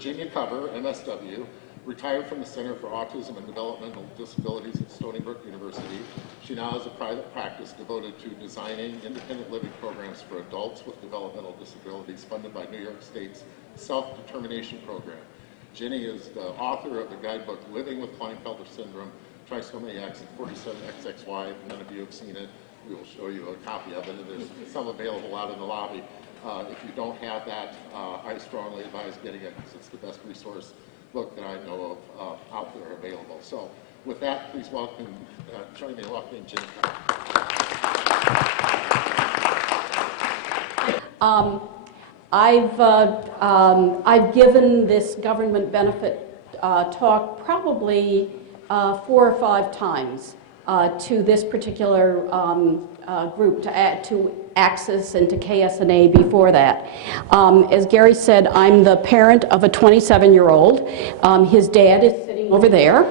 Virginia Cover, MSW, retired from the Center for Autism and Developmental Disabilities at Stony Brook University. She now has a private practice devoted to designing independent living programs for adults with developmental disabilities funded by New York State's Self-Determination Program. Ginnie is the author of the guidebook Living with Klinefelter Syndrome, Trisomy X and 47XXY. None of you have seen it. We will show you a copy of it, and there's some available out in the lobby. If you don't have that, I strongly advise getting it because it's the best resource book that I know of out there available. So with that, please welcome, join me in welcoming Ginnie. I've given this government benefit talk probably 4 or 5 times to this particular group, to Axis and to KS&A before that. As Gary said, I'm the parent of a 27-year-old. His dad is sitting over there.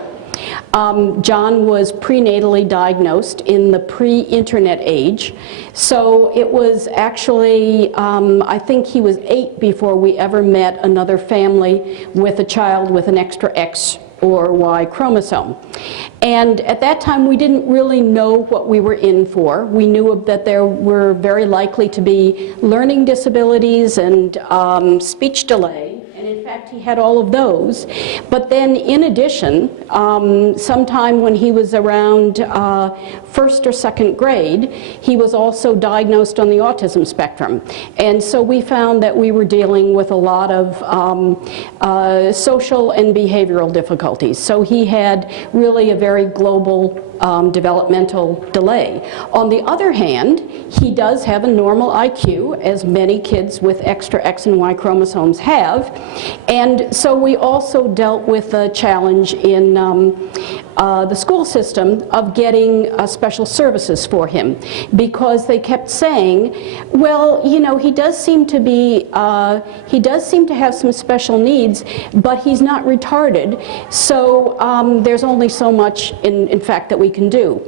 John was prenatally diagnosed in the pre-internet age. So it was actually, I think he was 8 before we ever met another family with a child with an extra X or Y chromosome. And at that time, we didn't really know what we were in for. We knew that there were very likely to be learning disabilities and speech delay. And in fact, he had all of those. But then in addition, sometime when he was around 1st or 2nd grade, he was also diagnosed on the autism spectrum. And so we found that we were dealing with a lot of social and behavioral difficulties. So he had really a very global developmental delay. On the other hand, he does have a normal IQ, as many kids with extra X and Y chromosomes have. And so we also dealt with a challenge in the school system of getting special services for him, because they kept saying, well, you know, he does seem to have some special needs, but he's not retarded, so there's only so much, in fact, that we can do.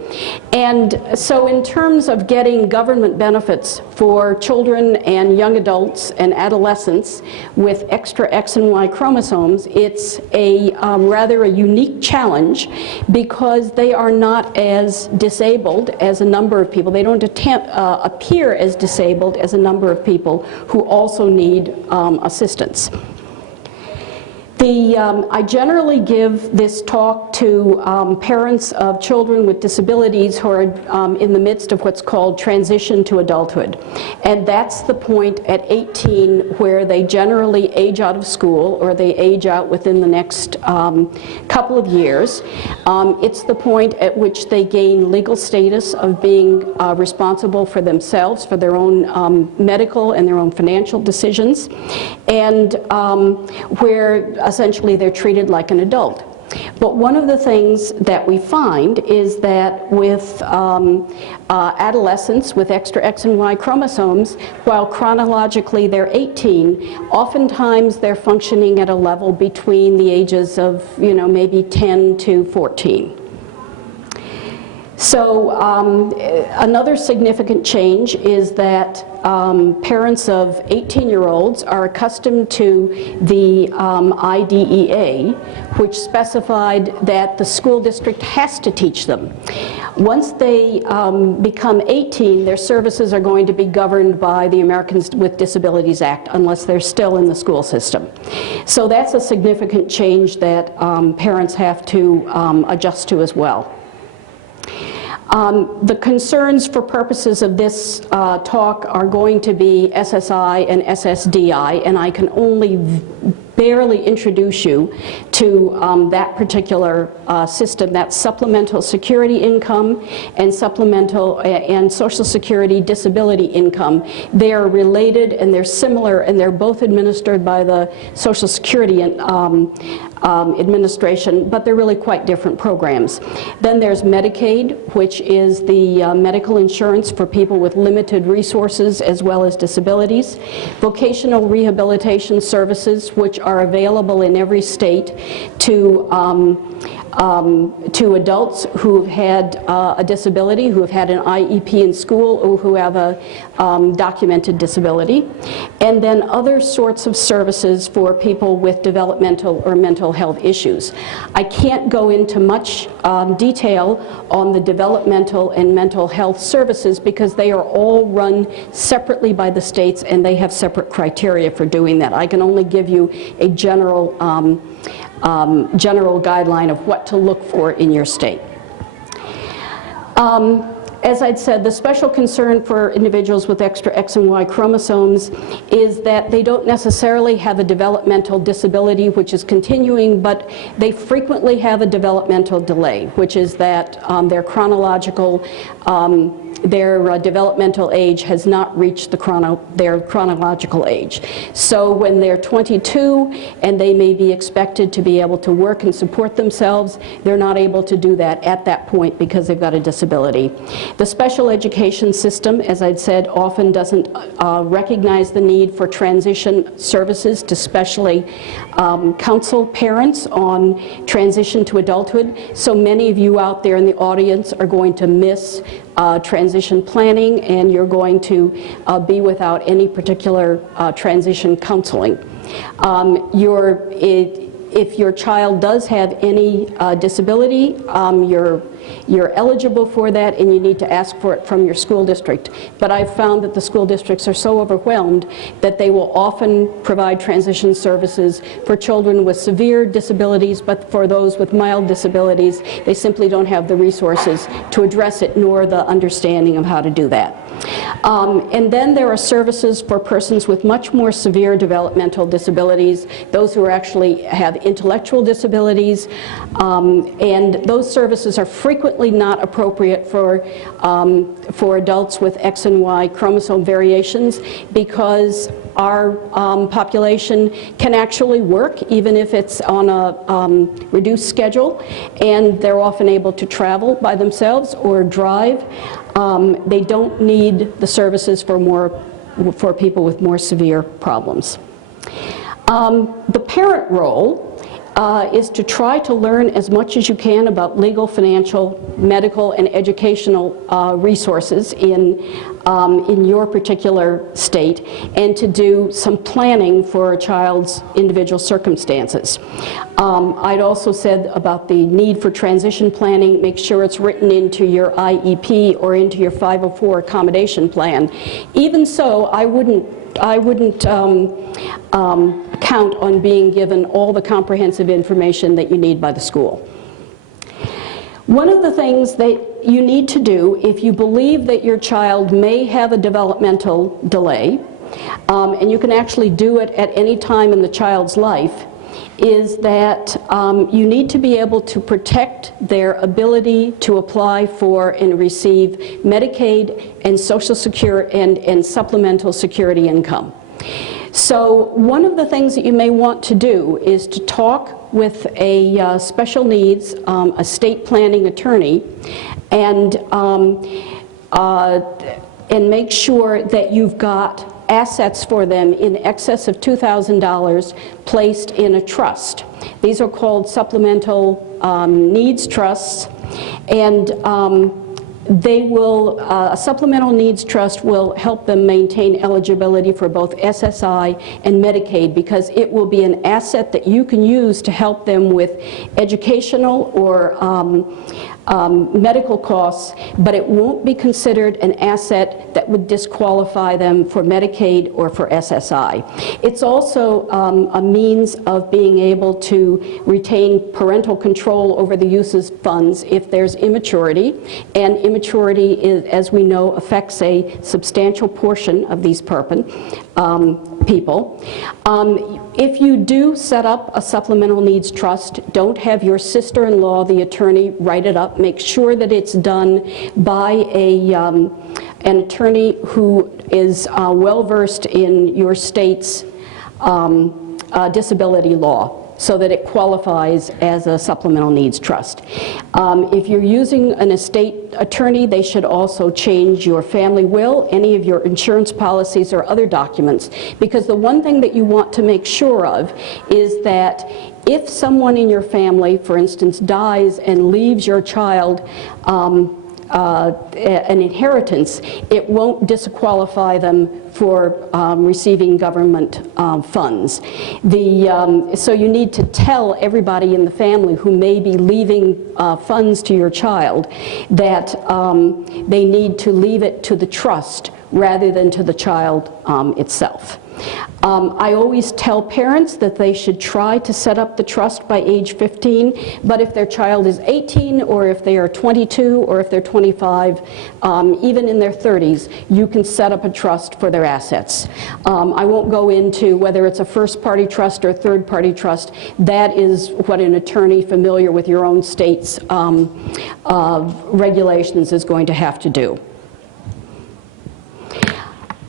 And so in terms of getting government benefits for children and young adults and adolescents with extra X and Y chromosomes, it's a rather a unique challenge, because they are not as disabled as a number of people. They don't appear as disabled as a number of people who also need assistance. I generally give this talk to parents of children with disabilities who are in the midst of what's called transition to adulthood. And that's the point at 18 where they generally age out of school, or they age out within the next couple of years. It's the point at which they gain legal status of being responsible for themselves, for their own medical and their own financial decisions, and where essentially they're treated like an adult. But one of the things that we find is that with adolescents with extra X and Y chromosomes, while chronologically they're 18, oftentimes they're functioning at a level between the ages of, you know, maybe 10 to 14. So another significant change is that parents of 18-year-olds are accustomed to the IDEA, which specified that the school district has to teach them. Once they become 18, their services are going to be governed by the Americans with Disabilities Act, unless they're still in the school system. So that's a significant change that parents have to adjust to as well. The concerns for purposes of this talk are going to be SSI and SSDI, and I can only barely introduce you to that particular system. That's supplemental security income and supplemental and Social Security disability income. They are related and they're similar, and they're both administered by the Social Security Administration, but they're really quite different programs. Then there's Medicaid, which is the medical insurance for people with limited resources as well as disabilities. Vocational rehabilitation services, which are available in every state to to adults who've had a disability, who have had an IEP in school, or who have a documented disability, and then other sorts of services for people with developmental or mental health issues. I can't go into much detail on the developmental and mental health services because they are all run separately by the states and they have separate criteria for doing that. I can only give you a general guideline of what to look for in your state. As I'd said, the special concern for individuals with extra X and Y chromosomes is that they don't necessarily have a developmental disability which is continuing, but they frequently have a developmental delay, which is that their chronological their developmental age has not reached their chronological age. So when they're 22 and they may be expected to be able to work and support themselves, they're not able to do that at that point because they've got a disability. The special education system, as I'd said, often doesn't recognize the need for transition services to specially counsel parents on transition to adulthood. So many of you out there in the audience are going to miss transition planning, and you're going to be without any particular transition counseling. If your child does have any disability, you're eligible for that, and you need to ask for it from your school district. But I've found that the school districts are so overwhelmed that they will often provide transition services for children with severe disabilities, but for those with mild disabilities, they simply don't have the resources to address it, nor the understanding of how to do that. And then there are services for persons with much more severe developmental disabilities, those who actually have intellectual disabilities, and those services are frequently not appropriate for adults with X and Y chromosome variations because our population can actually work even if it's on a reduced schedule, and they're often able to travel by themselves or drive. They don't need the services for people with more severe problems. The parent role is to try to learn as much as you can about legal, financial, medical, and educational resources in your particular state, and to do some planning for a child's individual circumstances. I'd also said about the need for transition planning. Make sure it's written into your IEP or into your 504 accommodation plan. Even so, I wouldn't count on being given all the comprehensive information that you need by the school. One of the things that you need to do if you believe that your child may have a developmental delay, and you can actually do it at any time in the child's life, is that you need to be able to protect their ability to apply for and receive Medicaid and Social Security and supplemental security income. So one of the things that you may want to do is to talk with a special needs, a state planning attorney, and make sure that you've got assets for them in excess of $2,000 placed in a trust. These are called supplemental needs trusts, and they will, a supplemental needs trust will help them maintain eligibility for both SSI and Medicaid, because it will be an asset that you can use to help them with educational or medical costs, but it won't be considered an asset that would disqualify them for Medicaid or for SSI. It's also a means of being able to retain parental control over the use of funds if there's immaturity, and immaturity, is, as we know, affects a substantial portion of these people. If you do set up a supplemental needs trust, don't have your sister-in-law, the attorney, write it up. Make sure that it's done by an attorney who is well-versed in your state's disability law. so that it qualifies as a supplemental needs trust. If you're using an estate attorney, they should also change your family will, any of your insurance policies or other documents, because the one thing that you want to make sure of is that if someone in your family, for instance, dies and leaves your child an inheritance, it won't disqualify them for receiving government funds. So you need to tell everybody in the family who may be leaving funds to your child that they need to leave it to the trust rather than to the child itself. I always tell parents that they should try to set up the trust by age 15, but if their child is 18 or if they are 22 or if they're 25, even in their 30s, you can set up a trust for their assets. I won't go into whether it's a first-party trust or third-party trust. That is what an attorney familiar with your own state's regulations is going to have to do.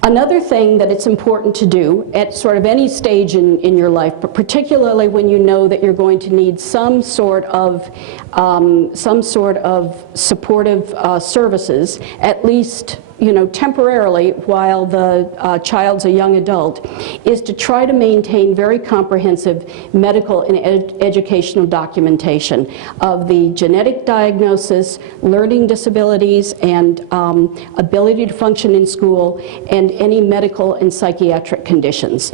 Another thing that it's important to do at sort of any stage in your life, but particularly when you know that you're going to need some sort of supportive services, at least temporarily while the child's a young adult, is to try to maintain very comprehensive medical and educational documentation of the genetic diagnosis, learning disabilities, and ability to function in school, and any medical and psychiatric conditions.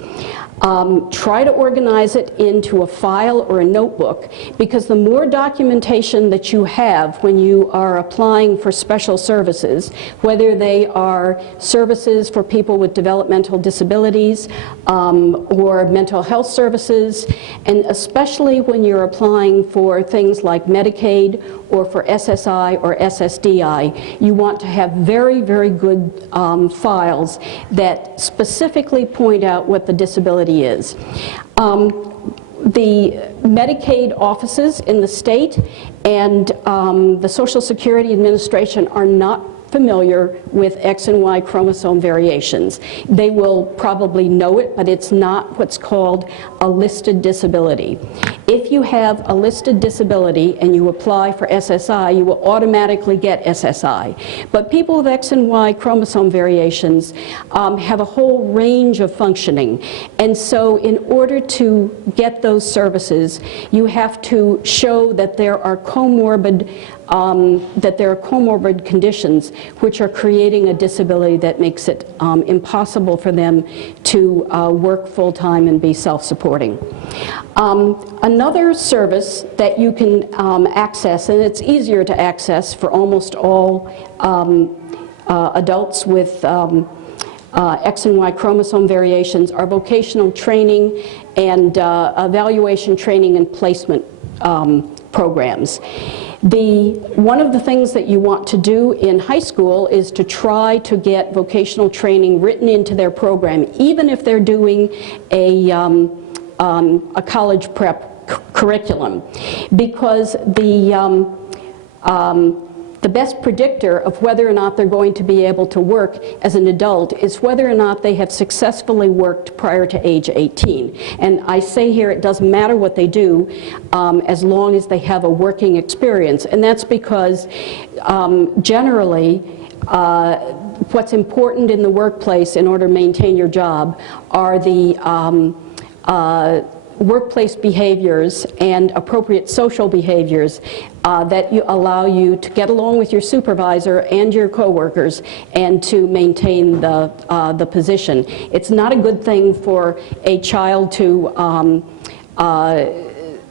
Try to organize it into a file or a notebook, because the more documentation that you have when you are applying for special services, whether they are services for people with developmental disabilities or mental health services, and especially when you're applying for things like Medicaid or for SSI or SSDI, you want to have very, very good files that specifically point out what the disability is. The Medicaid offices in the state and the Social Security Administration are not familiar with X and Y chromosome variations. They will probably know it, but it's not what's called a listed disability. If you have a listed disability and you apply for SSI, you will automatically get SSI. But people with X and Y chromosome variations have a whole range of functioning. And so in order to get those services, you have to show that there are comorbid conditions which are creating a disability that makes it impossible for them to work full-time and be self-supporting. Another service that you can access, and it's easier to access for almost all adults with X and Y chromosome variations, are vocational training and evaluation training and placement programs. One of the things that you want to do in high school is to try to get vocational training written into their program, even if they're doing a college prep curriculum, because the best predictor of whether or not they're going to be able to work as an adult is whether or not they have successfully worked prior to age 18. And I say here it doesn't matter what they do as long as they have a working experience. And that's because generally what's important in the workplace in order to maintain your job are the workplace behaviors and appropriate social behaviors that allow you to get along with your supervisor and your coworkers and to maintain the position. It's not a good thing for a child to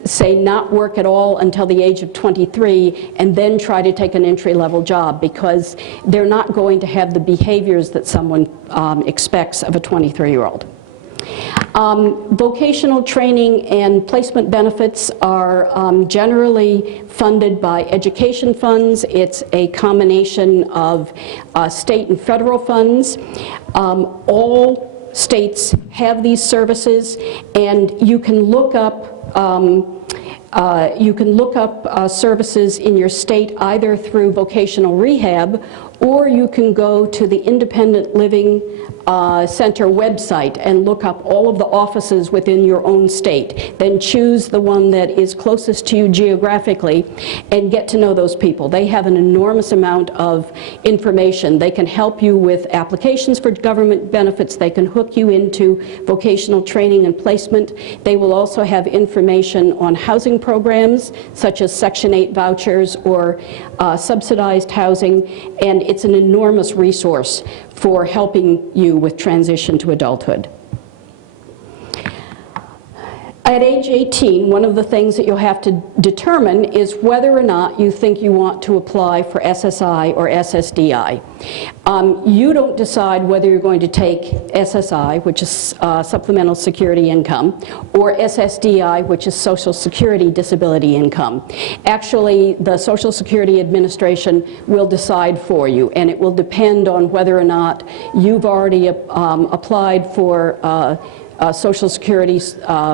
say not work at all until the age of 23 and then try to take an entry-level job, because they're not going to have the behaviors that someone expects of a 23-year-old. Vocational training and placement benefits are generally funded by education funds. It's a combination of state and federal funds. All states have these services, and you can look up services in your state either through vocational rehab, or you can go to the independent living Center website and look up all of the offices within your own state. Then choose the one that is closest to you geographically and get to know those people. They have an enormous amount of information. They can help you with applications for government benefits. They can hook you into vocational training and placement. They will also have information on housing programs such as Section 8 vouchers or subsidized housing, and it's an enormous resource for helping you with transition to adulthood. At age 18, one of the things that you'll have to determine is whether or not you think you want to apply for SSI or SSDI. You don't decide whether you're going to take SSI, which is Supplemental Security Income, or SSDI, which is Social Security Disability Income. Actually, the Social Security Administration will decide for you, and it will depend on whether or not you've already applied for Social Security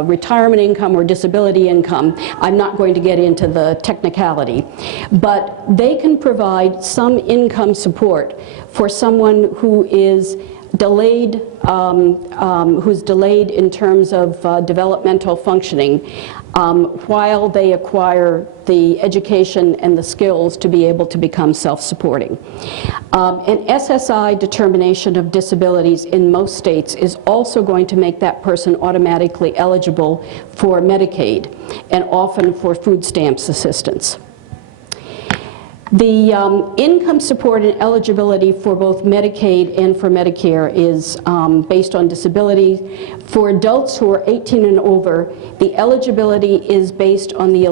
retirement income or disability income. I'm not going to get into the technicality, but they can provide some income support for someone who is delayed, who's delayed in terms of developmental functioning while they acquire the education and the skills to be able to become self-supporting. An SSI determination of disabilities in most states is also going to make that person automatically eligible for Medicaid and often for food stamps assistance. The income support and eligibility for both Medicaid and for Medicare is based on disability. For adults who are 18 and over, the eligibility is based on the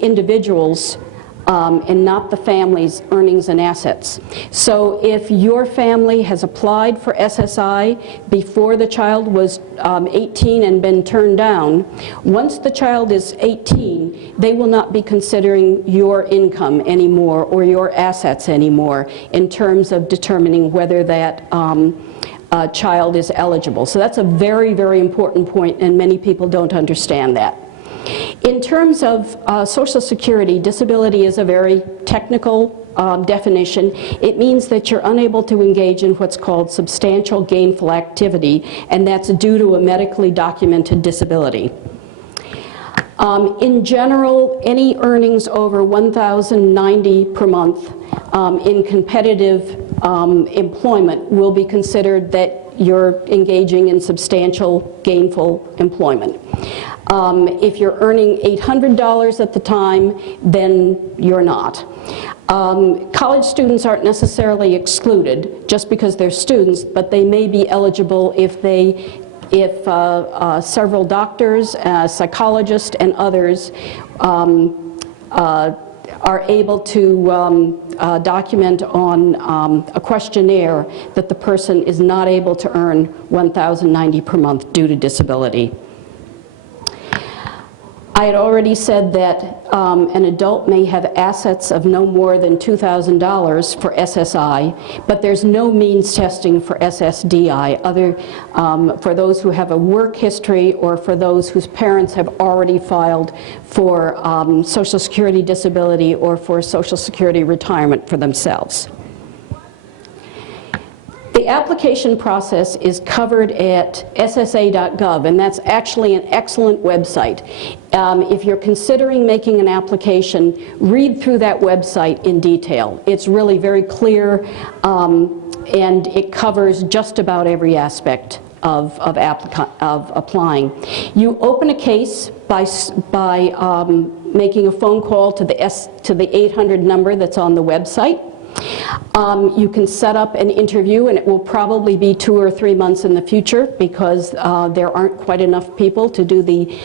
individual's and not the family's earnings and assets. So if your family has applied for SSI before the child was 18 and been turned down, once the child is 18, they will not be considering your income anymore or your assets anymore in terms of determining whether that child is eligible. So that's a very, very important point, and many people don't understand that. In terms of Social Security, disability is a very technical definition. It means that you're unable to engage in what's called substantial gainful activity, and that's due to a medically documented disability. In general, any earnings over $1,090 per month in competitive employment will be considered that you're engaging in substantial gainful employment. If you're earning $800 at the time, then you're not. College students aren't necessarily excluded just because they're students, but they may be eligible if several doctors, psychologists, and others are able to document on a questionnaire that the person is not able to earn $1,090 per month due to disability. I had already said that an adult may have assets of no more than $2,000 for SSI, but there's no means testing for SSDI, for those who have a work history or for those whose parents have already filed for Social Security disability or for Social Security retirement for themselves. The application process is covered at ssa.gov, and that's actually an excellent website. If you're considering making an application, read through that website in detail. It's really very clear, and it covers just about every aspect of applying. You open a case by making a phone call to the 800 number that's on the website. You can set up an interview, and it will probably be 2 or 3 months in the future because there aren't quite enough people to do the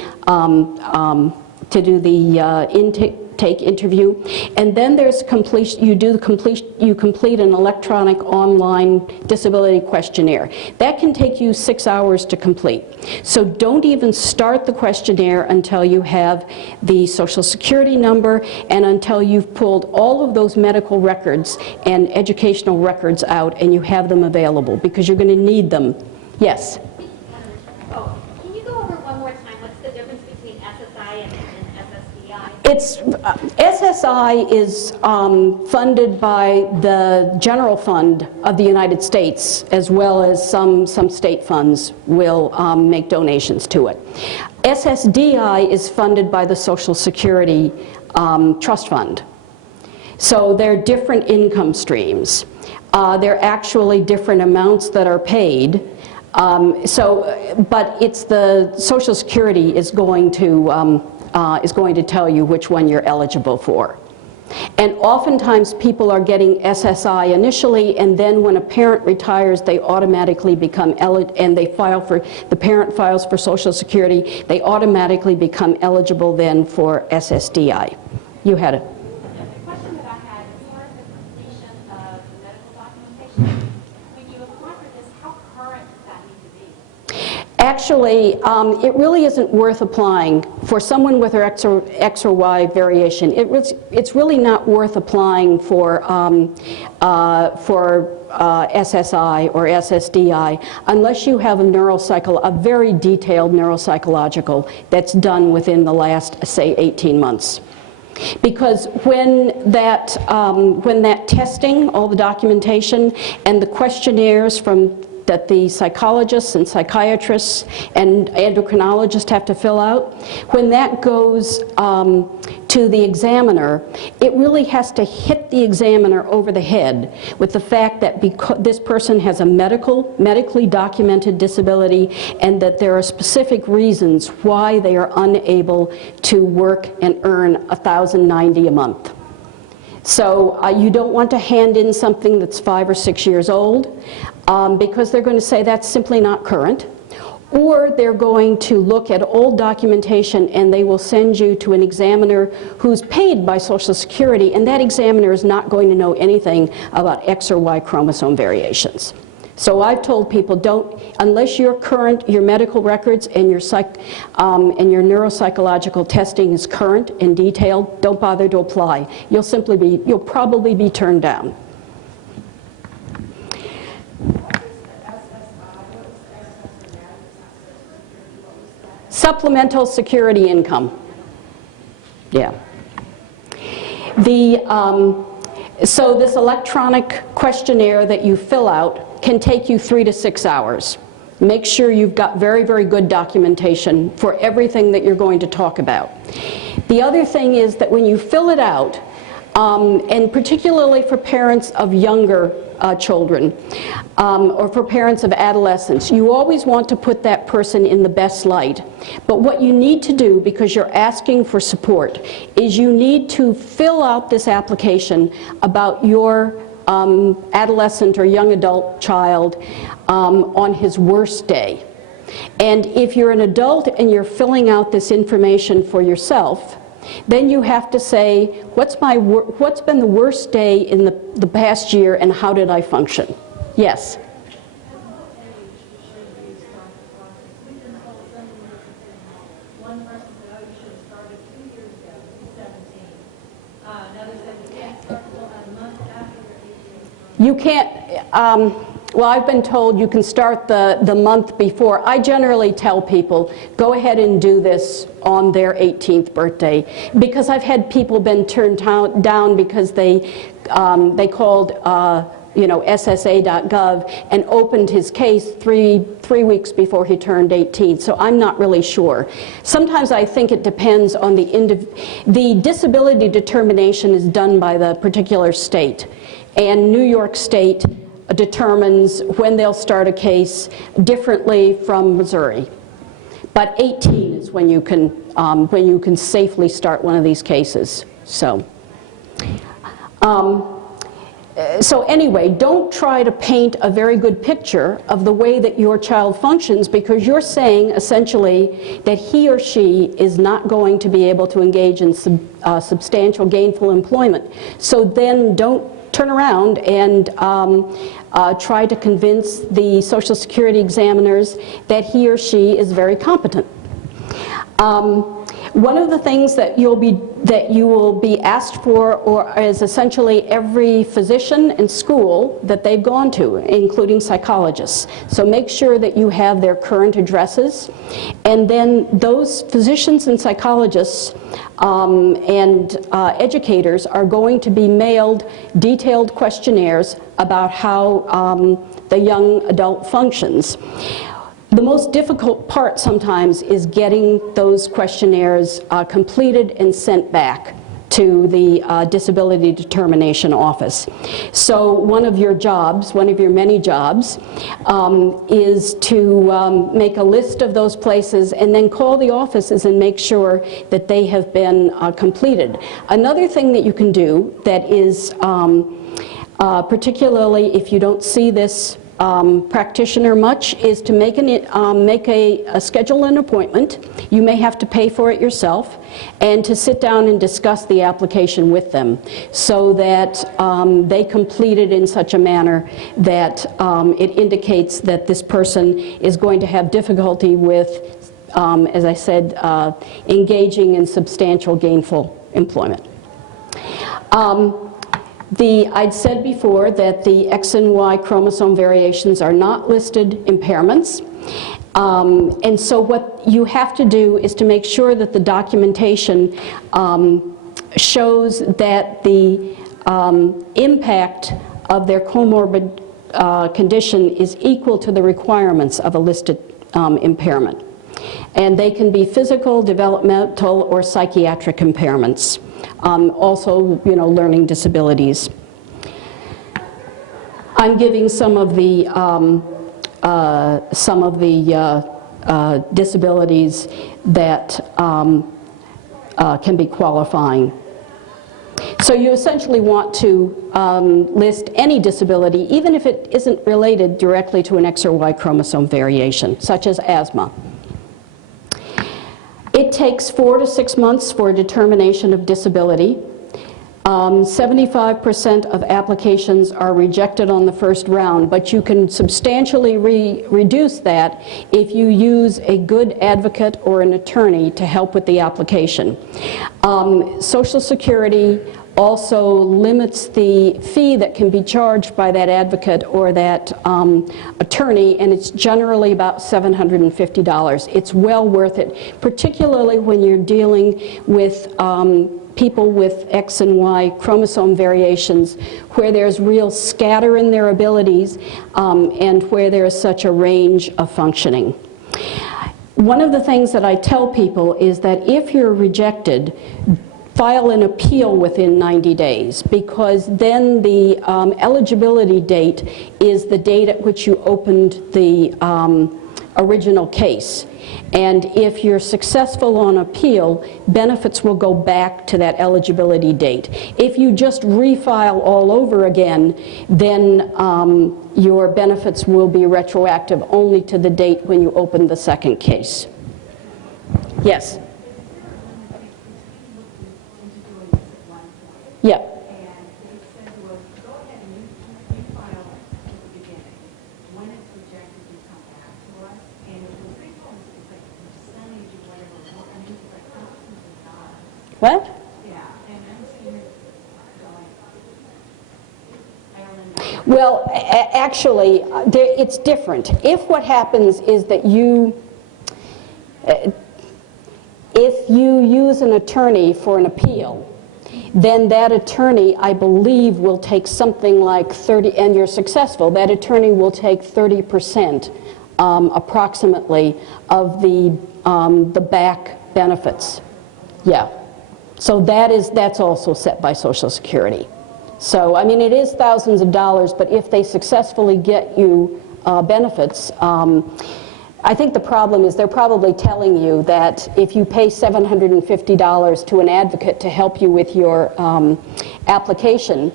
intake interview. And then there's completion. You complete an electronic online disability questionnaire. That can take you 6 hours to complete. So don't even start the questionnaire until you have the Social Security number and until you've pulled all of those medical records and educational records out and you have them available, because you're going to need them. Yes? Oh, can you go over one one more time, what's the difference between SSI and SSDI? It's, SSI is funded by the general fund of the United States, as well as some state funds will make donations to it. SSDI is funded by the Social Security Trust Fund. So they're different income streams. They're actually different amounts that are paid. But it's the Social Security is going to tell you which one you're eligible for. And oftentimes people are getting SSI initially, and then when a parent retires, they automatically become eligible, and they file for, the parent files for Social Security, they automatically become eligible then for SSDI. You had it. The question that I had, as far as the completion of medical documentation, when you apply for this, how current does that need to be? Actually, it really isn't worth applying for someone with X or Y variation. It's really not worth applying for SSI or SSDI unless you have a very detailed neuropsychological that's done within the last, say, 18 months. Because when that testing, all the documentation, and the questionnaires that the psychologists and psychiatrists and endocrinologists have to fill out, when that goes to the examiner, it really has to hit the examiner over the head with the fact that because this person has a medically documented disability, and that there are specific reasons why they are unable to work and earn $1,090 a month. So you don't want to hand in something that's 5 or 6 years old, because they're going to say that's simply not current. Or they're going to look at old documentation and they will send you to an examiner who's paid by Social Security, and that examiner is not going to know anything about X or Y chromosome variations. So I've told people, don't, unless you're current, your medical records and your neuropsychological testing is current and detailed, don't bother to apply. You'll probably be turned down. Supplemental security income. Yeah. So this electronic questionnaire that you fill out can take you 3 to 6 hours. Make sure you've got very, very good documentation for everything that you're going to talk about. The other thing is that when you fill it out, and particularly for parents of younger children, or for parents of adolescents, you always want to put that person in the best light. But what you need to do, because you're asking for support, is you need to fill out this application about your adolescent or young adult child on his worst day. And if you're an adult and you're filling out this information for yourself, then you have to say, what's been the worst day in the past year, and how did I function? Yes? One person said, oh, you should have started 2 years ago, he's 17. Another said, you can't start until about a month after your 18th. You can't, well, I've been told you can start the month before. I generally tell people, go ahead and do this on their 18th birthday, because I've had people been turned down because they called SSA.gov and opened his case three weeks before he turned 18. So I'm not really sure. Sometimes I think it depends on the disability determination is done by the particular state, and New York State determines when they'll start a case differently from Missouri. But 18 is when you can safely start one of these cases. So anyway, don't try to paint a very good picture of the way that your child functions, because you're saying essentially that he or she is not going to be able to engage in substantial gainful employment. So then don't turn around and try to convince the Social Security examiners that he or she is very competent. One of the things that you'll be that you will be asked for, or is essentially every physician and school that they've gone to, including psychologists. So make sure that you have their current addresses, and then those physicians and psychologists and educators are going to be mailed detailed questionnaires about how the young adult functions. The most difficult part sometimes is getting those questionnaires completed and sent back to the Disability Determination Office. So one of your jobs, one of your many jobs, is to make a list of those places and then call the offices and make sure that they have been completed. Another thing that you can do that is, particularly if you don't see this practitioner much, is to make schedule an appointment. You may have to pay for it yourself, and to sit down and discuss the application with them so that they complete it in such a manner that it indicates that this person is going to have difficulty with, as I said, engaging in substantial gainful employment. I'd said before that the X and Y chromosome variations are not listed impairments. And so what you have to do is to make sure that the documentation shows that the impact of their comorbid condition is equal to the requirements of a listed impairment. And they can be physical, developmental, or psychiatric impairments. Also, learning disabilities. I'm giving some of the disabilities that can be qualifying. So you essentially want to list any disability, even if it isn't related directly to an X or Y chromosome variation, such as asthma. It takes 4 to 6 months for a determination of disability. 75% of applications are rejected on the first round, but you can substantially reduce that if you use a good advocate or an attorney to help with the application. Social Security also limits the fee that can be charged by that advocate or that attorney, and it's generally about $750. It's well worth it, particularly when you're dealing with people with X and Y chromosome variations, where there's real scatter in their abilities and where there is such a range of functioning. One of the things that I tell people is that if you're rejected, file an appeal within 90 days, because then the eligibility date is the date at which you opened the original case. And if you're successful on appeal, benefits will go back to that eligibility date. If you just refile all over again, then your benefits will be retroactive only to the date when you opened the second case. Yes? Yeah. And they said to us, go ahead and you file it at the beginning. When it's rejected, you come back to us. And it was they told us it was like a percentage or whatever. I mean, it's like thousands of dollars. What? Yeah, and I'm seeing it going, I don't know. Well, actually, it's different. If what happens is that if you use an attorney for an appeal, then that attorney, I believe, will take something like 30, and you're successful, that attorney will take 30% approximately of the back benefits. Yeah. So that's also set by Social Security. So, I mean, it is thousands of dollars, but if they successfully get you benefits, I think the problem is they're probably telling you that if you pay $750 to an advocate to help you with your application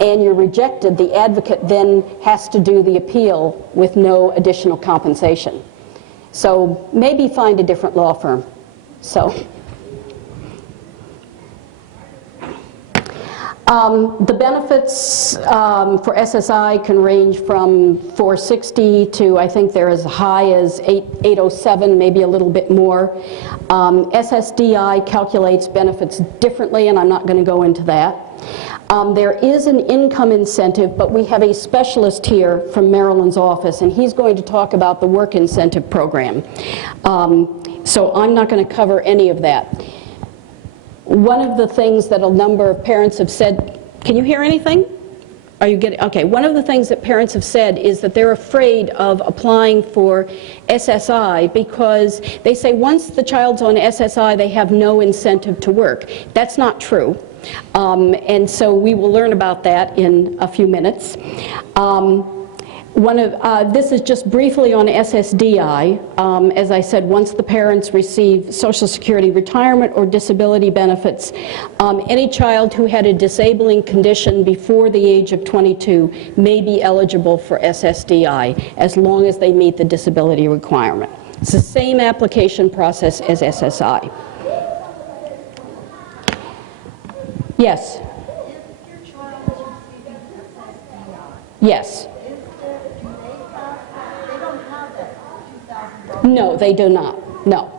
and you're rejected, the advocate then has to do the appeal with no additional compensation. So maybe find a different law firm. The benefits for SSI can range from $460 to, I think they're as high as $807, maybe a little bit more. SSDI calculates benefits differently, and I'm not going to go into that. There is an income incentive, but we have a specialist here from Marilyn's office, and he's going to talk about the work incentive program. So I'm not going to cover any of that. One of the things that a number of parents have said, can you hear anything? Are you getting, okay, one of the things that parents have said is that they're afraid of applying for SSI because they say once the child's on SSI, they have no incentive to work. That's not true. And so we will learn about that in a few minutes. This is just briefly on SSDI. As I said, once the parents receive Social Security retirement or disability benefits, any child who had a disabling condition before the age of 22 may be eligible for SSDI as long as they meet the disability requirement. It's the same application process as SSI. Yes? Yes. No, they do not. No.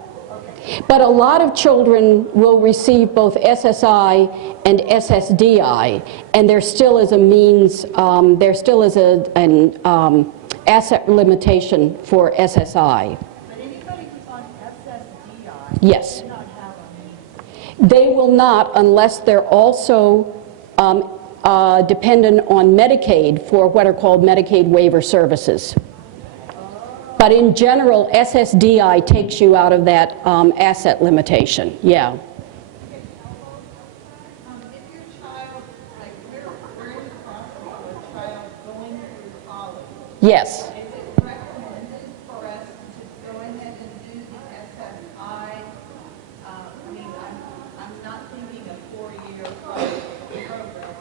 But a lot of children will receive both SSI and SSDI, and there still is a means, there still is an asset limitation for SSI. But anybody who's on SSDI, yes. they not have a means. They will not unless they're also dependent on Medicaid for what are called Medicaid Waiver Services. But in general, SSDI takes you out of that asset limitation. Yeah. If your child, like we're in the process of a child going through college, Yes. is it recommended for us to go ahead and do the SSI? I mean, I'm not thinking a 4-year program.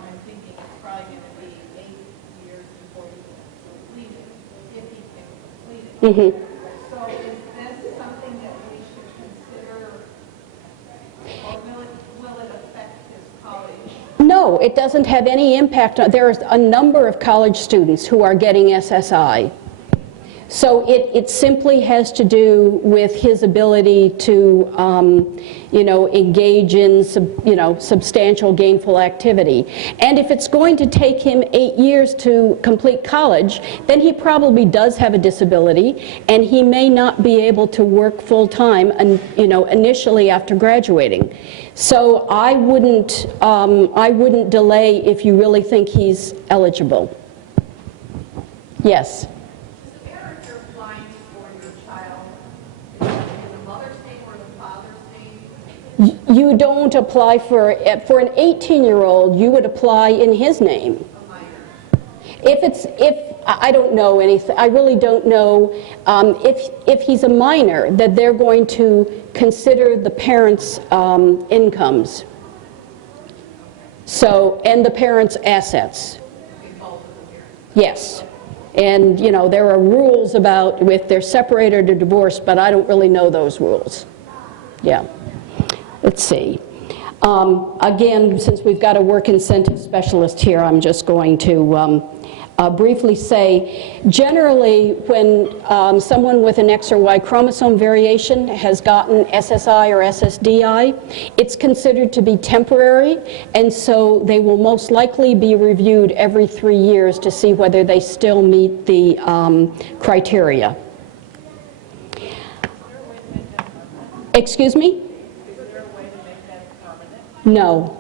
I'm thinking it's probably going to be 8 years before he can complete it, if he can complete it. Mm-hmm. So is this something that we should consider, or will it affect his college? No, it doesn't have any impact. There's a number of college students who are getting SSI. So it simply has to do with his ability to, engage in, substantial gainful activity. And if it's going to take him 8 years to complete college, then he probably does have a disability, and he may not be able to work full-time, initially after graduating. So I wouldn't delay if you really think he's eligible. Yes. You don't apply for an 18-year-old, you would apply in his name. I don't know anything, I really don't know, if he's a minor, that they're going to consider the parents' incomes. So, and the parents' assets. Yes. And, there are rules about if they're separated or divorced, but I don't really know those rules. Yeah. Let's see. Again, since we've got a work incentive specialist here, I'm just going to briefly say, generally, when someone with an X or Y chromosome variation has gotten SSI or SSDI, it's considered to be temporary, and so they will most likely be reviewed every 3 years to see whether they still meet the criteria. Excuse me? No.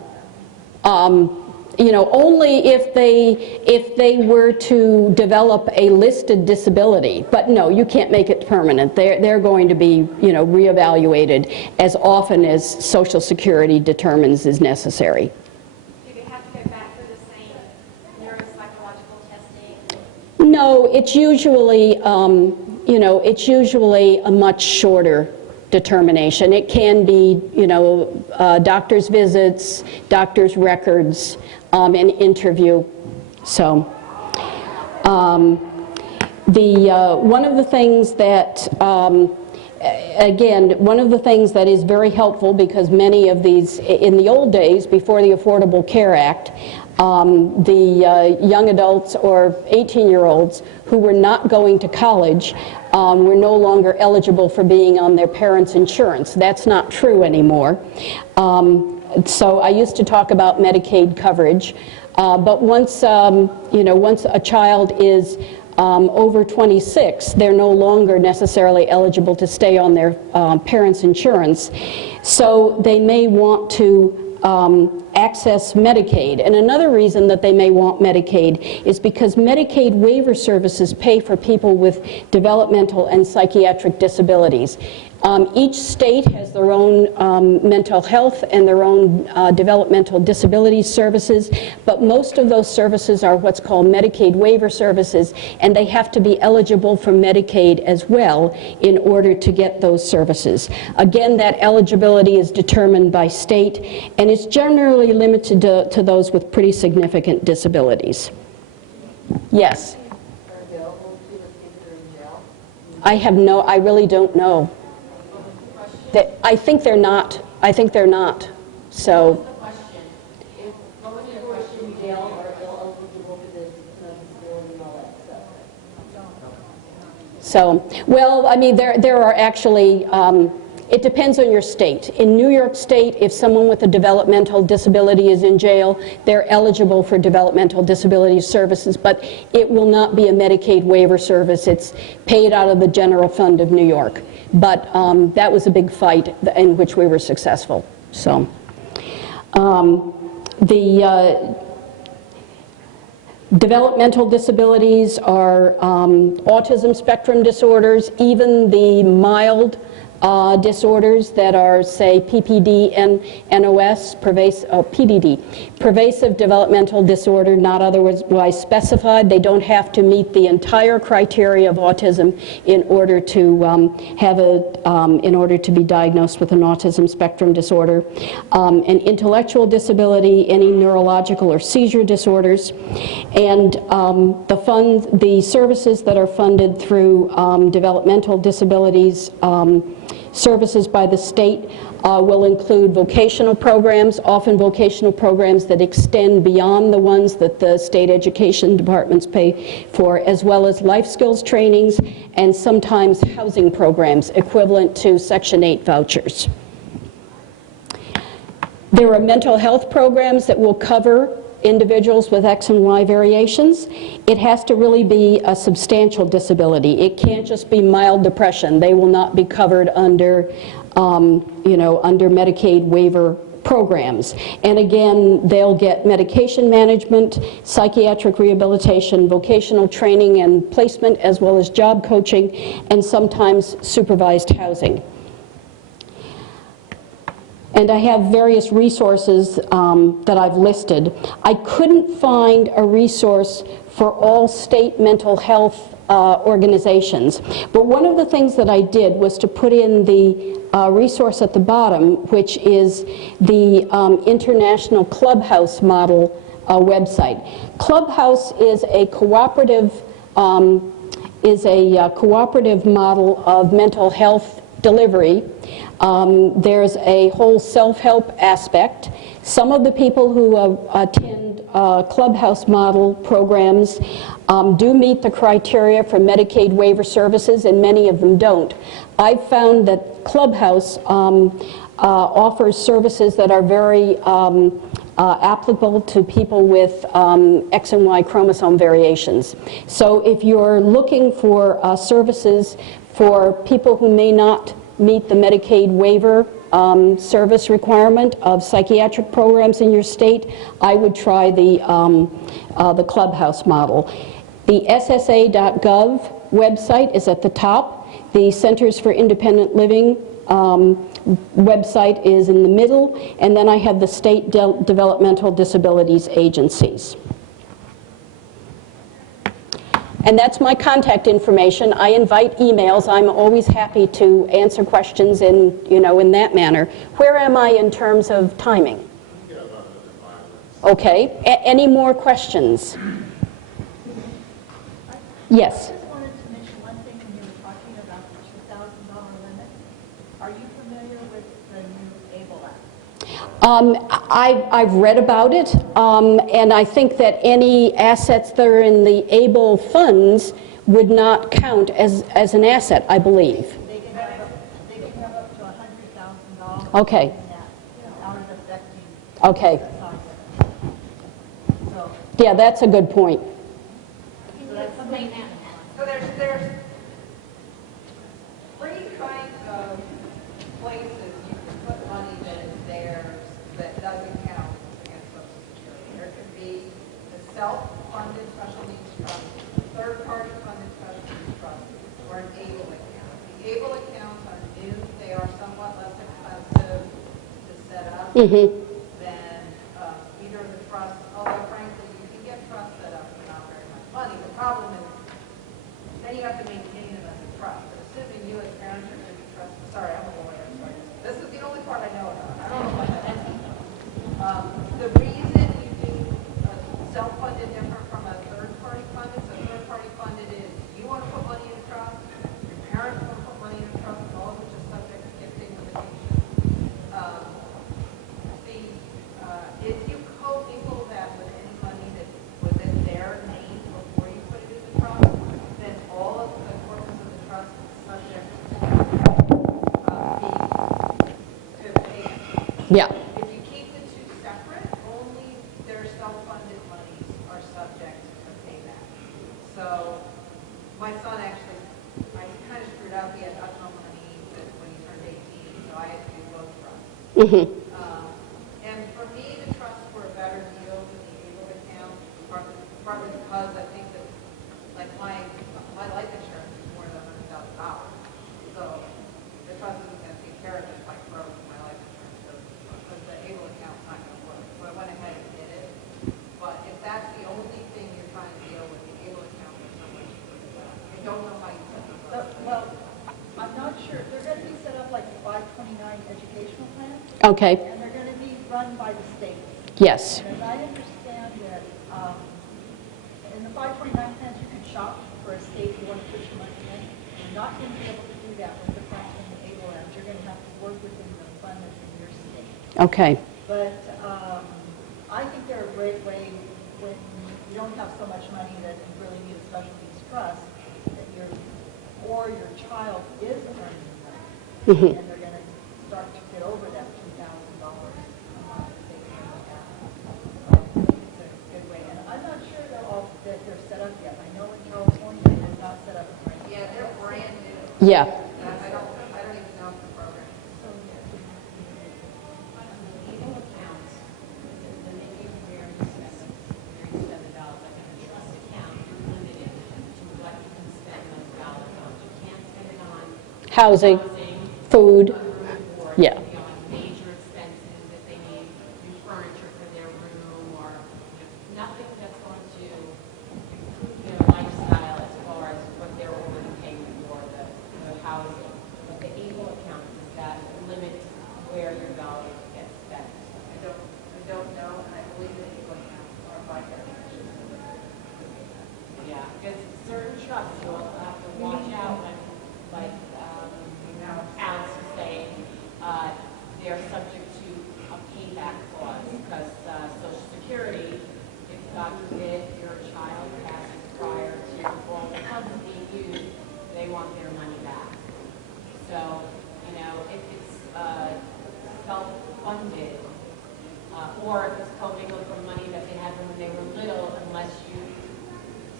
Only if they were to develop a listed disability. But no, you can't make it permanent. They're going to be, reevaluated as often as Social Security determines is necessary. Do they have to go back for the same neuropsychological testing? No, it's usually, a much shorter determination. It can be, doctor's visits, doctor's records, an interview. So, one of the things that again, one of the things that is very helpful, because many of these, in the old days, before the Affordable Care Act, the young adults or 18-year-olds who were not going to college were no longer eligible for being on their parents' insurance. That's not true anymore. So I used to talk about Medicaid coverage, but once, once a child is over 26, they're no longer necessarily eligible to stay on their parents' insurance. So they may want to access Medicaid. And another reason that they may want Medicaid is because Medicaid waiver services pay for people with developmental and psychiatric disabilities. Each state has their own mental health and their own developmental disability services, but most of those services are what's called Medicaid waiver services, and they have to be eligible for Medicaid as well in order to get those services. Again, that eligibility is determined by state, and it's generally limited to those with pretty significant disabilities. Yes? I really don't know. I think they're not. I think they're not. So. So, well, I mean, there are actually, it depends on your state. In New York State, if someone with a developmental disability is in jail, they're eligible for developmental disability services, but it will not be a Medicaid waiver service. It's paid out of the general fund of New York. But that was a big fight in which we were successful. So, the developmental disabilities are autism spectrum disorders, even the mild disorders that are, say, PPD and NOS, PDD, pervasive developmental disorder, not otherwise specified. They don't have to meet the entire criteria of autism in order to in order to be diagnosed with an autism spectrum disorder. An intellectual disability, any neurological or seizure disorders, and the services that are funded through developmental disabilities services by the state will include vocational programs, often vocational programs that extend beyond the ones that the state education departments pay for, as well as life skills trainings and sometimes housing programs equivalent to Section 8 vouchers. There are mental health programs that will cover individuals with X and Y variations. It has to really be a substantial disability. It can't just be mild depression. They will not be covered under, under Medicaid waiver programs. And again, they'll get medication management, psychiatric rehabilitation, vocational training and placement, as well as job coaching, and sometimes supervised housing. And I have various resources that I've listed. I couldn't find a resource for all state mental health organizations. But one of the things that I did was to put in the resource at the bottom, which is the International Clubhouse Model website. Clubhouse is a cooperative model of mental health delivery. There's a whole self-help aspect. Some of the people who attend Clubhouse model programs do meet the criteria for Medicaid waiver services, and many of them don't. I've found that Clubhouse offers services that are very applicable to people with X and Y chromosome variations. So if you're looking for services for people who may not meet the Medicaid waiver service requirement of psychiatric programs in your state, I would try the Clubhouse model. The SSA.gov website is at the top. The Centers for Independent Living website is in the middle, and then I have the state developmental disabilities agencies. And that's my contact information. I invite emails. I'm always happy to answer questions in that manner. Where am I in terms of timing? Okay. Any more questions? Yes. I just wanted to mention one thing when you were talking about the $2,000 limit. with the new ABLE Act? I've read about it, and I think that any assets that are in the ABLE funds would not count as an asset, I believe. They can have up to $100,000 Okay. in that without it affecting Okay. the size of it. So Yeah, that's a good point. that's something. So there's three kinds of places you can put money that is theirs that doesn't count against Social Security. There could be the self-funded special needs trust, third-party funded special needs trust, or an ABLE account. The ABLE accounts are new. They are somewhat less expensive to set up than either of the trusts, although frankly, you can get trusts set up for not very much money. The problem is then you have to maintain them as a trust. But assuming you as parents are going to be trusted, sorry, I'm a lawyer, sorry. This is the only part I know about. I don't know what that is. The reason you do self-funded different from a third-party funded, so third-party funded is you want to put money in a trust, your parents want to put money in a trust, all of which is subject to gifting limitations. If you co-mingle that with any money that was in their name before you put it in the trust, then all of the corpus of the trust is subject to payment. Yeah. If you keep the two separate, only their self-funded monies are subject to payback. So my son actually, I kind of screwed up. He had UTMA money when he turned 18, so I had to do both trusts. And for me, the trusts were a better deal than the ABLE account, partly because I think that, like my life insurance is more than $100,000. So the trust isn't going to take care of it if I broke my life insurance. So the ABLE account's not going to work. So I went ahead and did it. But if that's the only thing you're trying to deal with, the ABLE account is so much cheaper than that. I don't know how you set them up. Well, I'm not sure. They're going to be set up like 529 educational plans, Okay. and they're going to be run by the state. Yes. And as I understand it, in the 529 plans, you can shop for a state you want to put your money in. You're not going to be able to do that with the funds from the ABLE Act. You're going to have to work within the fund that's in your state. Okay. But I think they're a great way when you don't have so much money that you really need a special needs trust, that or your child is earning money, and they're going to start to get over that $2,000 a month. It's a good way. And I'm not sure that they're set up yet. I know in California they're not set up right now. Yeah, they're brand new. Yeah. I don't even know if the program is. So, yeah. ABLE accounts, when they give very expensive dollars, like in a trust account, you're limited to what you can spend those dollars on. You can't spend it on Housing, food. on room and board. Yeah. It could be on major expenses if they need new furniture for their room or nothing that's going to improve their lifestyle as far as what they're already paying for the housing. But the ABLE account does that limit where your dollars get spent. I don't know, and I believe that ABLE accounts are by definition. Yeah, because certain trusts, you also have to watch out when, like, Alex was saying, they're subject to a payback clause, because Social Security, if God forbid your child passes prior to all the funds being used, they want their money back. So, if it's self-funded, or if it's commingled from money that they had when they were little, unless you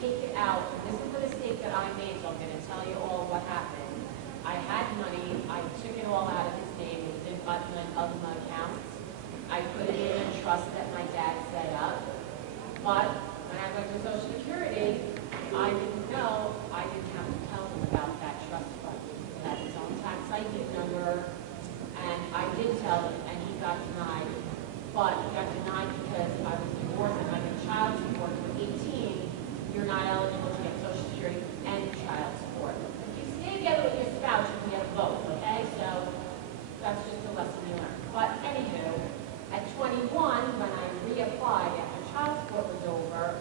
take it out. This is the mistake that I made, so I'm going to tell you all what happened. I had money, I took it all out of his name, it was in Entitlement accounts. I put it in a trust that my dad set up. But when I went to Social Security, I didn't know, I didn't have to tell them about that trust fund. It had its own tax ID number, and I did tell him, and he got denied. But he got denied because I was divorced and I got child support. With 18, you're not eligible to get Social Security and child support. If you stay together with your spouse, you can get both, okay? So that's just a lesson you learn. But anywho, at 21, when I reapplied after child support was over,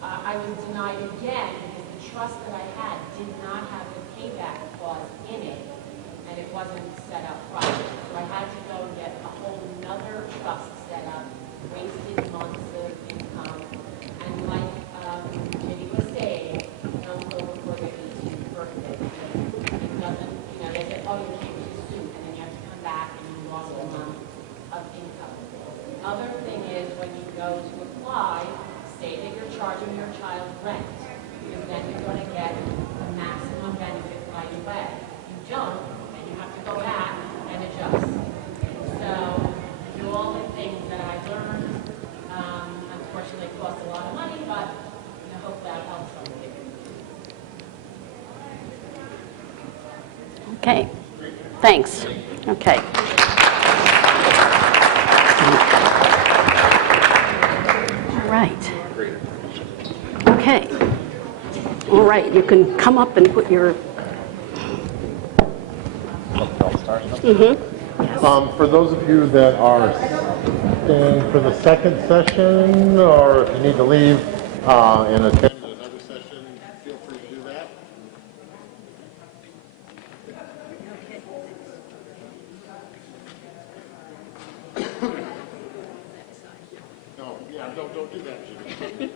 I was denied again because the trust that I had did not have the payback clause in it. and it wasn't set up properly. So I had to go and get a whole nother trust set up, wasted months of income, and like Ginny was saying, don't go before their 18th birthday. It doesn't, they say, oh, you came too soon, and then you have to come back and you lost a month of income. The other thing is when you go to apply, say that you're charging your child rent, because then you're going to get the maximum benefit right away. You don't, and you have to go back and adjust. So, do all the things that I learned. Unfortunately, it costs a lot of money, but hopefully that helps some of you. Okay, thanks. Okay. All right. Okay. All right, you can come up and put your... For those of you that are staying for the second session, or if you need to leave and attend another session, feel free to do that. No, yeah, don't do that, Jimmy.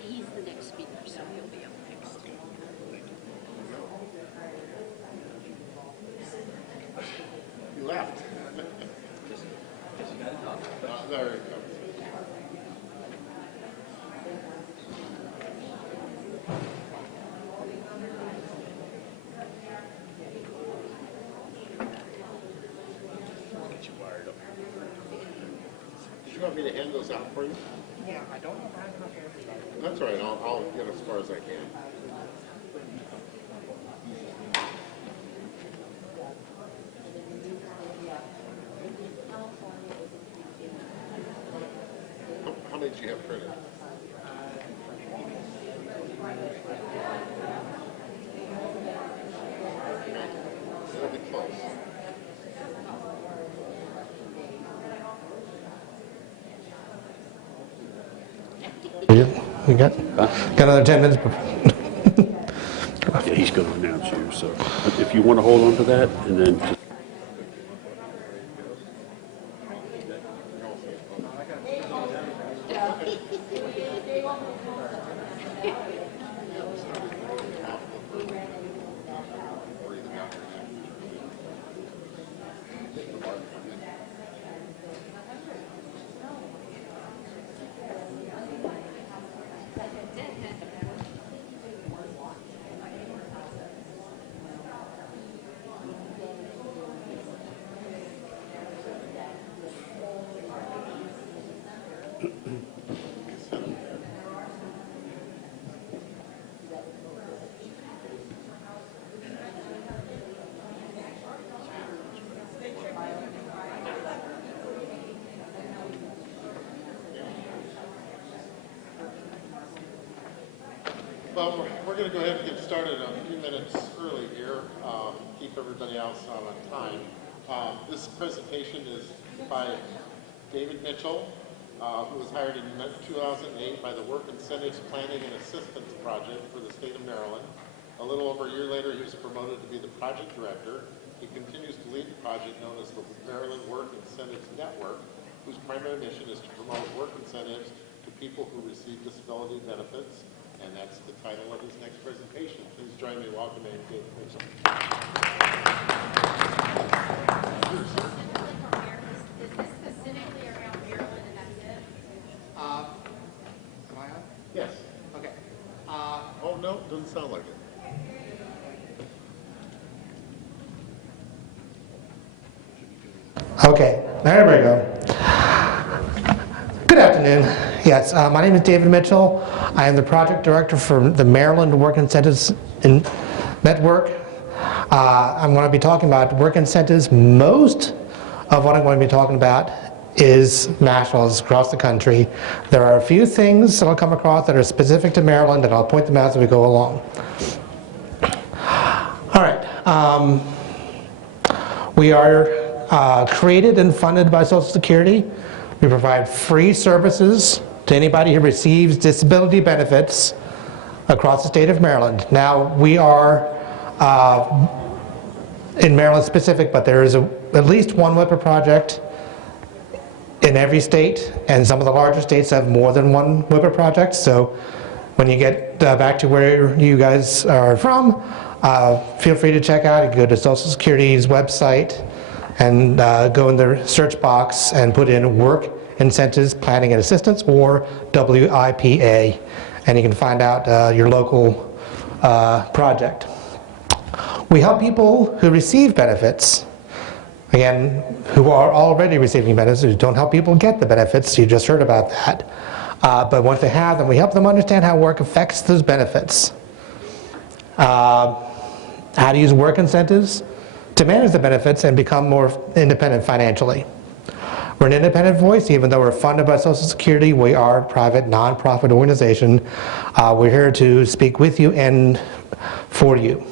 He's the next speaker, so he'll be up next. You left. There you go. Did you want me to hand those out for you? Yeah, I don't know if I have enough here for that. That's all right. I'll get as far as I can. How many did you have printed? It'll be close. We got another 10 minutes. Yeah, he's going to announce you, so if you want to hold on to that, and then just Well, we're going to go ahead and get started a few minutes early here, keep everybody else on time. This presentation is by David Mitchell, who was hired in 2008 by the Work Incentives Planning and Assistance Project for the state of Maryland. A little over a year later, he was promoted to be the project director. He continues to lead the project known as the Maryland Work Incentives Network, whose primary mission is to promote work incentives to people who receive disability benefits. And that's the title of his next presentation. Please join me in welcoming David Mitchell. Is this specifically around Maryland and that's it? Am I on? Yes. Okay. Oh, no, doesn't sound like it. Okay, there we go. Good afternoon. Yes, my name is David Mitchell. I am the project director for the Maryland Work Incentives Network. I'm going to be talking about work incentives. Most of what I'm going to be talking about is national, is across the country. There are a few things that I'll come across that are specific to Maryland, and I'll point them out as we go along. All right. We are created and funded by Social Security. We provide free services to anybody who receives disability benefits across the state of Maryland. Now, we are in Maryland specific, but there is at least one WIPA project in every state, and some of the larger states have more than one WIPA project. So when you get back to where you guys are from, feel free to check out. You can go to Social Security's website and go in the search box and put in Work Incentives Planning and Assistance, or WIPA, and you can find out your local project. We help people who receive benefits, again, who are already receiving benefits, who don't help people get the benefits. You just heard about that. But once they have them, we help them understand how work affects those benefits. How to use work incentives to manage the benefits and become more independent financially. We're an independent voice, even though we're funded by Social Security. We are a private, nonprofit organization. We're here to speak with you and for you.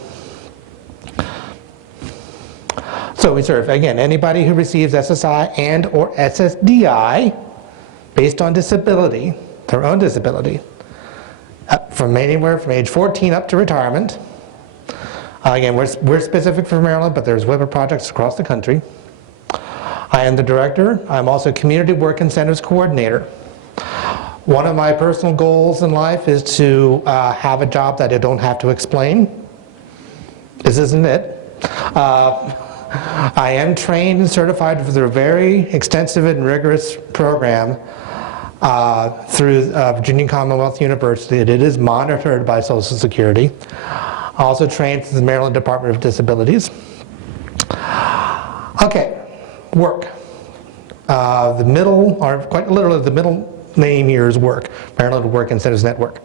So we serve, again, anybody who receives SSI and or SSDI based on disability, their own disability, from anywhere from age 14 up to retirement. Again, we're specific for Maryland, but there's WIPA projects across the country. I am the director. I'm also Community Work Incentives Coordinator. One of my personal goals in life is to have a job that I don't have to explain. This isn't it. I am trained and certified for the very extensive and rigorous program through Virginia Commonwealth University. It is monitored by Social Security. Also trained through the Maryland Department of Disabilities. Okay, work. The middle, or quite literally the middle name here is work. Maryland Work Incentives Network.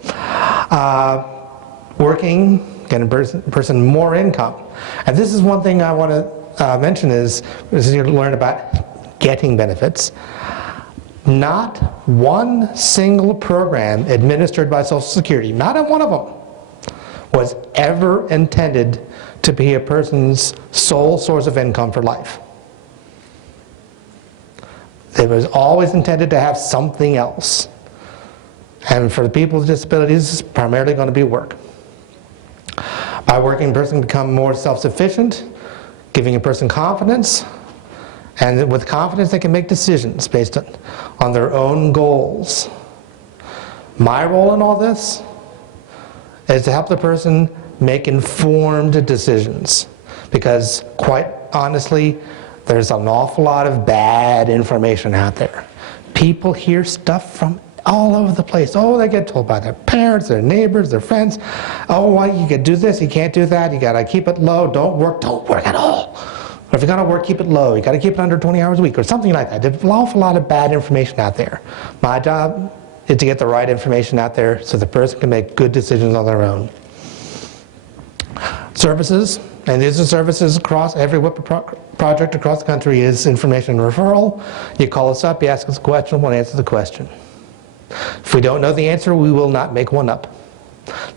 Working, getting a person more income. And this is one thing I want to mention is you learn about getting benefits. Not one single program administered by Social Security, not one of them, was ever intended to be a person's sole source of income for life. It was always intended to have something else. And for the people with disabilities, it's primarily going to be work. By working, a person can become more self-sufficient, giving a person confidence, and with confidence they can make decisions based on their own goals. My role in all this is to help the person make informed decisions, because quite honestly, there's an awful lot of bad information out there. People hear stuff from all over the place. Oh, they get told by their parents, their neighbors, their friends. Oh, well, you can do this, you can't do that, you gotta keep it low, don't work at all. Or if you're gonna work, keep it low, you gotta keep it under 20 hours a week, or something like that. There's an awful lot of bad information out there. My job is to get the right information out there so the person can make good decisions on their own. Services, and these are services across every WIPA project across the country, is information referral. You call us up, you ask us a question, we'll answer the question. If we don't know the answer, we will not make one up.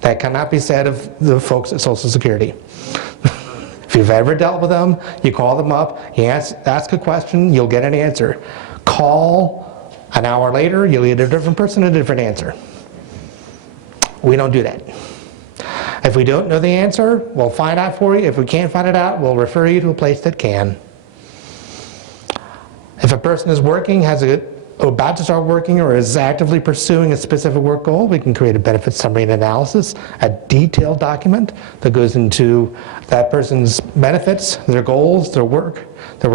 That cannot be said of the folks at Social Security. If you've ever dealt with them, you call them up, you ask a question, you'll get an answer. Call an hour later, you'll get a different person, a different answer. We don't do that. If we don't know the answer, we'll find out for you. If we can't find it out, we'll refer you to a place that can. If a person is working, about to start working, or is actively pursuing a specific work goal, we can create a benefit summary and analysis, a detailed document that goes into that person's benefits, their goals, their work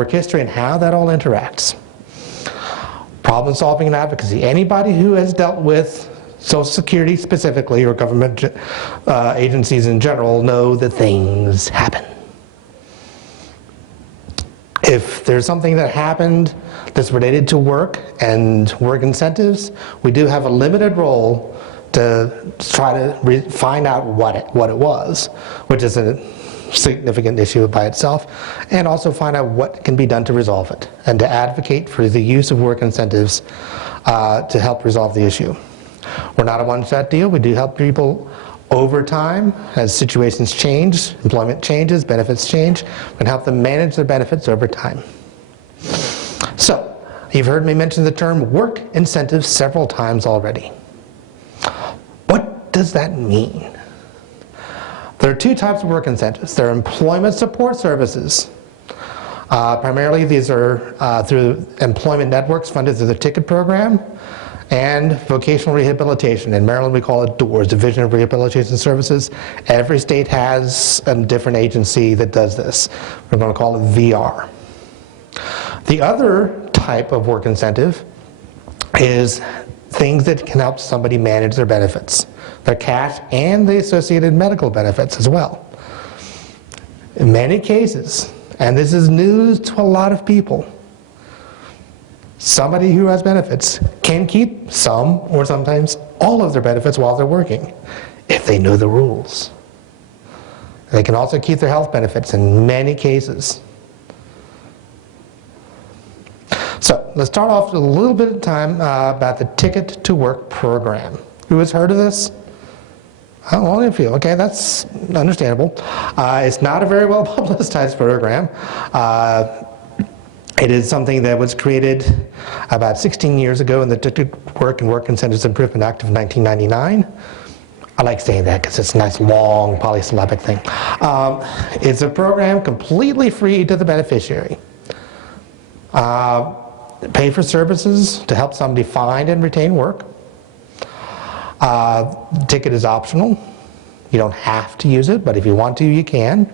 history, and how that all interacts. Problem solving and advocacy. Anybody who has dealt with Social Security specifically, or government agencies in general, know that things happen. If there's something that happened that's related to work and work incentives, we do have a limited role to try to find out what it was, which is a significant issue by itself, and also find out what can be done to resolve it, and to advocate for the use of work incentives to help resolve the issue. We're not a one-shot deal. We do help people over time as situations change, employment changes, benefits change, and help them manage their benefits over time. So, you've heard me mention the term work incentives several times already. What does that mean? There are two types of work incentives. There are employment support services. Primarily these are through employment networks funded through the ticket program, and vocational rehabilitation. In Maryland we call it DOORS, Division of Rehabilitation Services. Every state has a different agency that does this. We're going to call it VR. The other type of work incentive is things that can help somebody manage their benefits, their cash and the associated medical benefits as well. In many cases, and this is news to a lot of people, somebody who has benefits can keep some or sometimes all of their benefits while they're working if they know the rules. They can also keep their health benefits in many cases. So let's start off with a little bit of time about the Ticket to Work program. Who has heard of this? Oh, only a few. Okay, that's understandable. It's not a very well publicized program. It is something that was created about 16 years ago in the Ticket to Work and Work Incentives Improvement Act of 1999. I like saying that because it's a nice long polysyllabic thing. It's a program completely free to the beneficiary. Pay for services to help somebody find and retain work. The ticket is optional. You don't have to use it, but if you want to, you can.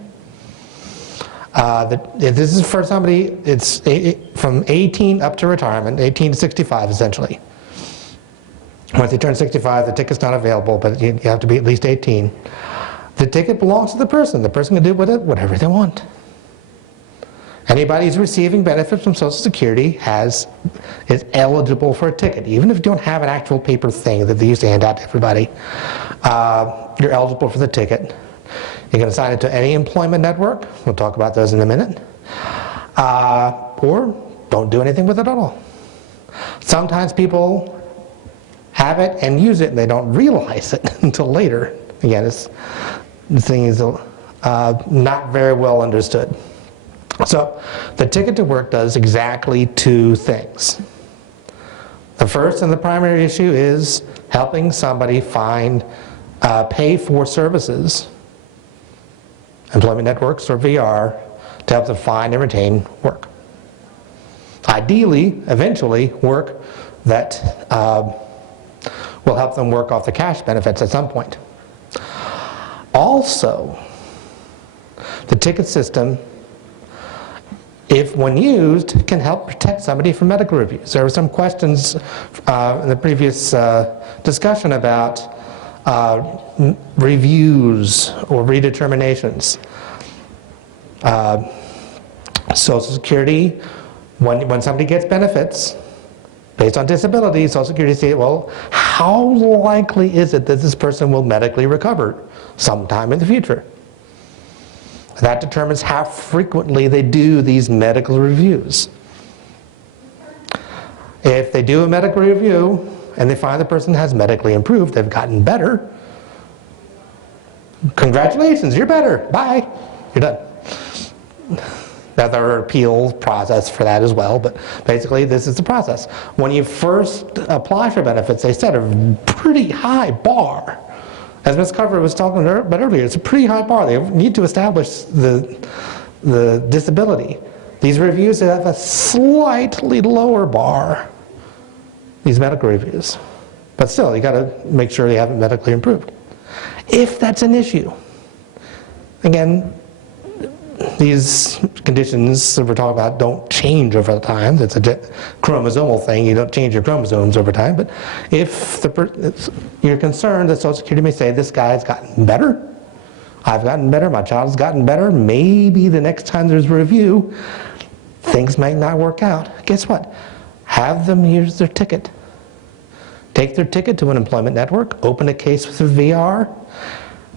If this is for somebody, it's from 18 up to retirement, 18 to 65 essentially. Once you turn 65, the ticket's not available, but you have to be at least 18. The ticket belongs to the person. The person can do with it whatever they want. Anybody who's receiving benefits from Social Security is eligible for a ticket. Even if you don't have an actual paper thing that they used to hand out to everybody, you're eligible for the ticket. You can assign it to any employment network. We'll talk about those in a minute. Or don't do anything with it at all. Sometimes people have it and use it and they don't realize it until later. Again, the thing is not very well understood. So the Ticket to Work does exactly two things. The first and the primary issue is helping somebody pay for services, employment networks or VR, to help them find and retain work. Ideally, eventually, work that will help them work off the cash benefits at some point. Also, the ticket system, if when used, can help protect somebody from medical reviews. There were some questions in the previous discussion about reviews or redeterminations. Social Security, when somebody gets benefits based on disability, Social Security say, well, how likely is it that this person will medically recover sometime in the future? That determines how frequently they do these medical reviews. If they do a medical review and they find the person has medically improved, they've gotten better, congratulations, you're better, bye, you're done. Now there are appeal process for that as well, but basically this is the process. When you first apply for benefits, they set a pretty high bar. As Ms. Cover was talking about earlier, it's a pretty high bar. They need to establish the disability. These reviews have a slightly lower bar, these medical reviews. But still, you got to make sure you haven't medically improved. If that's an issue, again, these conditions that we're talking about don't change over time. It's a chromosomal thing. You don't change your chromosomes over time. But if you're concerned that Social Security may say, this guy's gotten better, I've gotten better, my child's gotten better, maybe the next time there's a review, things might not work out. Guess what? Have them use their ticket. Take their ticket to an employment network, open a case with a VR.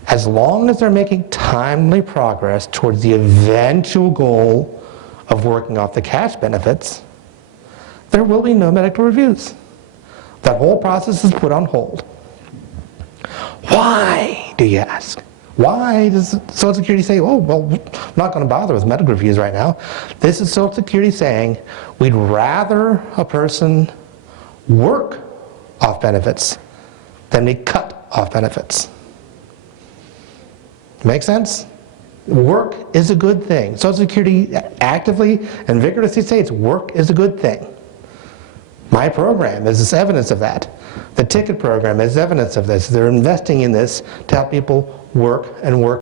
As long as they're making timely progress towards the eventual goal of working off the cash benefits, there will be no medical reviews. That whole process is put on hold. Why, do you ask? Why does Social Security say, oh, well, I'm not going to bother with medical reviews right now? This is Social Security saying, we'd rather a person work off benefits than be cut off benefits. Make sense? Work is a good thing. Social Security actively and vigorously states work is a good thing. My program is evidence of that. The ticket program is evidence of this. They're investing in this to help people work and work